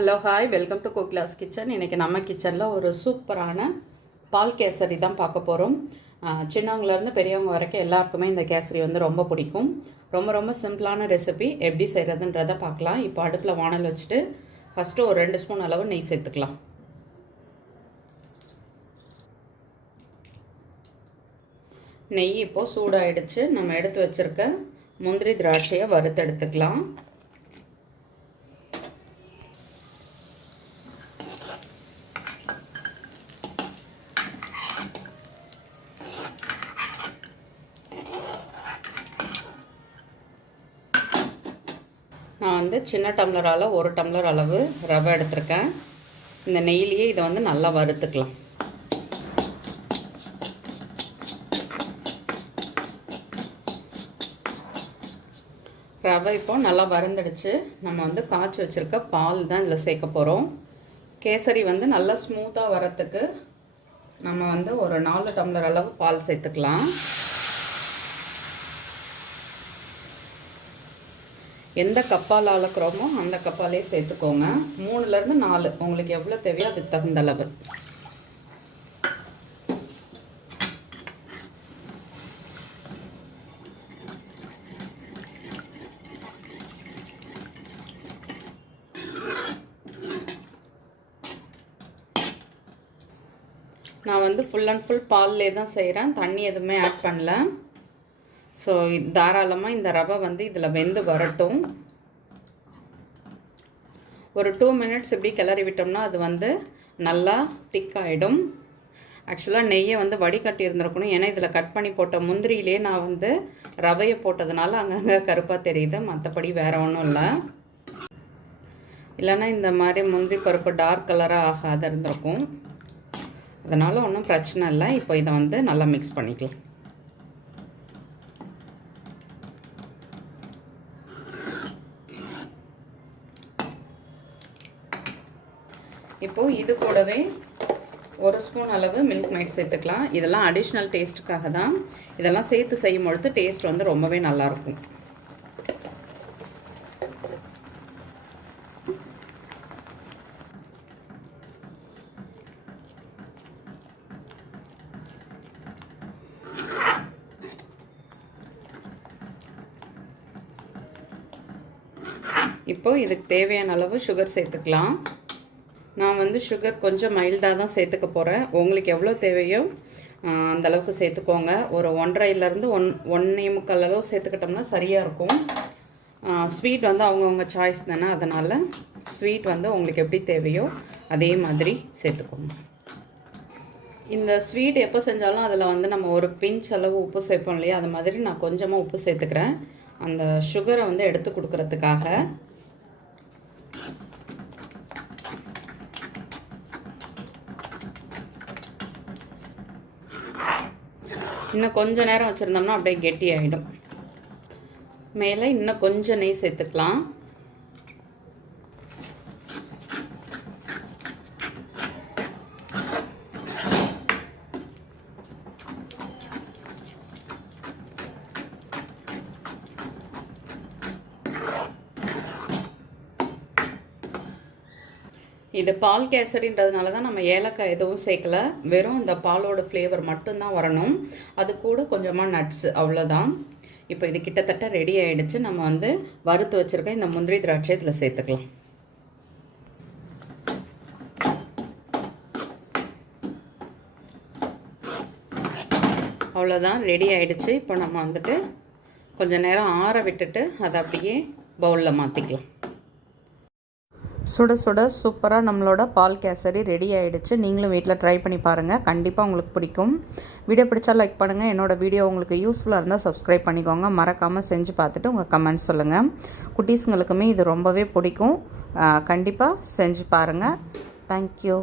Hello hi, welcome to Kokila's kitchen. இன்றைக்கி நம்ம கிச்சனில் ஒரு சூப்பரான பால் கேசரி தான் பார்க்க போகிறோம். சின்னவங்கலேருந்து பெரியவங்க வரைக்கும் எல்லாருக்குமே இந்த கேசரி வந்து ரொம்ப பிடிக்கும். ரொம்ப ரொம்ப சிம்பிளான ரெசிபி. எப்படி செய்கிறதுன்றதை பார்க்கலாம். இப்போ அடுப்பில் வானல் வச்சுட்டு ஃபஸ்ட்டு ஒரு 2 ஸ்பூன் அளவு நெய் சேர்த்துக்கலாம். நெய் இப்போது சூடாகிடுச்சு. நம்ம எடுத்து வச்சுருக்க முந்திரி திராட்சையை வறுத்து எடுத்துக்கலாம். நான் வந்து சின்ன டம்ளரால் 1 டம்ளர் அளவு ரவை எடுத்திருக்கேன். இந்த நெய்லேயே இதை வந்து நல்லா வறுத்துக்கலாம். ரவை இப்போ நல்லா வறுந்துடுச்சு. நம்ம வந்து காய்ச்சி வச்சுருக்க பால் தான் இதில் சேர்க்க போகிறோம். கேசரி வந்து நல்லா ஸ்மூத்தாக வரத்துக்கு நம்ம வந்து ஒரு 4 டம்ளர் அளவு பால் சேர்த்துக்கலாம். எந்த கப்பால் அளக்குறோமோ அந்த கப்பாலே சேர்த்துக்கோங்க. 3லேருந்து 4 உங்களுக்கு எவ்வளோ தேவையோ அதுக்கு தகுந்த அளவு. நான் வந்து ஃபுல் அண்ட் ஃபுல் பால்லே தான் செய்கிறேன். தண்ணி எதுவுமே ஆட் பண்ணல. ஸோ தாராளமாக இந்த ரவை வந்து இதில் வெந்து வரட்டும். ஒரு 2 மினிட்ஸ் இப்படி கிளறி விட்டோம்னா அது வந்து நல்லா திக் ஆகிடும். ஆக்சுவலாக நெய்யை வந்து வடிகட்டி இருந்திருக்கணும். ஏன்னா இதில் கட் பண்ணி போட்ட முந்திரியிலே நான் வந்து ரவையை போட்டதுனால அங்கங்கே கருப்பாக தெரியுது. மற்றபடி வேறு ஒன்றும் இல்லை. இல்லைன்னா இந்த மாதிரி முந்திரி பருப்பு டார்க் கலராக ஆகாத இருந்திருக்கும். அதனால் ஒன்றும் பிரச்சனை இல்லை. இப்போ இதை வந்து நல்லா மிக்ஸ் பண்ணிக்கலாம். இப்போது இது கூடவே 1 ஸ்பூன் அளவு மில்க் மைட் சேர்த்துக்கலாம். இதெல்லாம் அடிஷ்னல் டேஸ்ட்டுக்காக தான். இதெல்லாம் சேர்த்து செய்யும் பொழுது டேஸ்ட் வந்து ரொம்பவே நல்லாயிருக்கும். இப்போது இதுக்கு தேவையான அளவு சுகர் சேர்த்துக்கலாம். நான் வந்து சுகர் கொஞ்சம் மைல்டாக தான் சேர்த்துக்க போகிறேன். உங்களுக்கு எவ்வளோ தேவையோ அந்தளவுக்கு சேர்த்துக்கோங்க. ஒரு 1.5லேருந்து 1.25 அளவு சேர்த்துக்கிட்டோம்னா சரியாக இருக்கும். ஸ்வீட் வந்து அவங்கவுங்க சாய்ஸ் தானே. அதனால் ஸ்வீட் வந்து உங்களுக்கு எப்படி தேவையோ அதே மாதிரி சேர்த்துக்கோங்க. இந்த ஸ்வீட் எப்போ செஞ்சாலும் அதில் வந்து நம்ம ஒரு பிஞ்ச் அளவு உப்பு சேர்ப்போம் இல்லையா, அது மாதிரி நான் கொஞ்சமாக உப்பு சேர்த்துக்கிறேன். அந்த சுகரை வந்து எடுத்து கொடுக்கறதுக்காக. இன்னும் கொஞ்சம் நேரம் வச்சுருந்தோம்னா அப்படியே கெட்டி ஆகிடும். மேலே இன்னும் கொஞ்சம் நெய் சேர்த்துக்கலாம். இது பால் கேசரின்றதுனால தான் நம்ம ஏலக்காய் எதுவும் சேர்க்கல. வெறும் இந்த பாலோட ஃப்ளேவர் மட்டும்தான் வரணும். அது கூட கொஞ்சமாக நட்ஸு, அவ்வளோதான். இப்போ இது கிட்டத்தட்ட ரெடி ஆகிடுச்சு. நம்ம வந்து வறுத்து வச்சுருக்க இந்த முந்திரி திராட்சை இதில் சேர்த்துக்கலாம். அவ்வளோதான், ரெடி ஆகிடுச்சு. இப்போ நம்ம வந்துட்டு கொஞ்சம் நேரம் ஆற விட்டுட்டு அதை அப்படியே பவுலில் மாற்றிக்கலாம். சுட சுட சூப்பராக நம்மளோட பால் கேசரி ரெடி ஆகிடுச்சு. நீங்களும் வீட்டில் ட்ரை பண்ணி பாருங்கள். கண்டிப்பாக உங்களுக்கு பிடிக்கும். வீடியோ பிடிச்சா லைக் பண்ணுங்கள். என்னோடய வீடியோ உங்களுக்கு யூஸ்ஃபுல்லாக இருந்தால் சப்ஸ்கிரைப் பண்ணிக்கோங்க. மறக்காமல் செஞ்சு பார்த்துட்டு உங்கள் கமெண்ட்ஸ் சொல்லுங்கள். குட்டீஸுங்களுக்குமே இது ரொம்பவே பிடிக்கும். கண்டிப்பாக செஞ்சு பாருங்கள். தேங்க்யூ.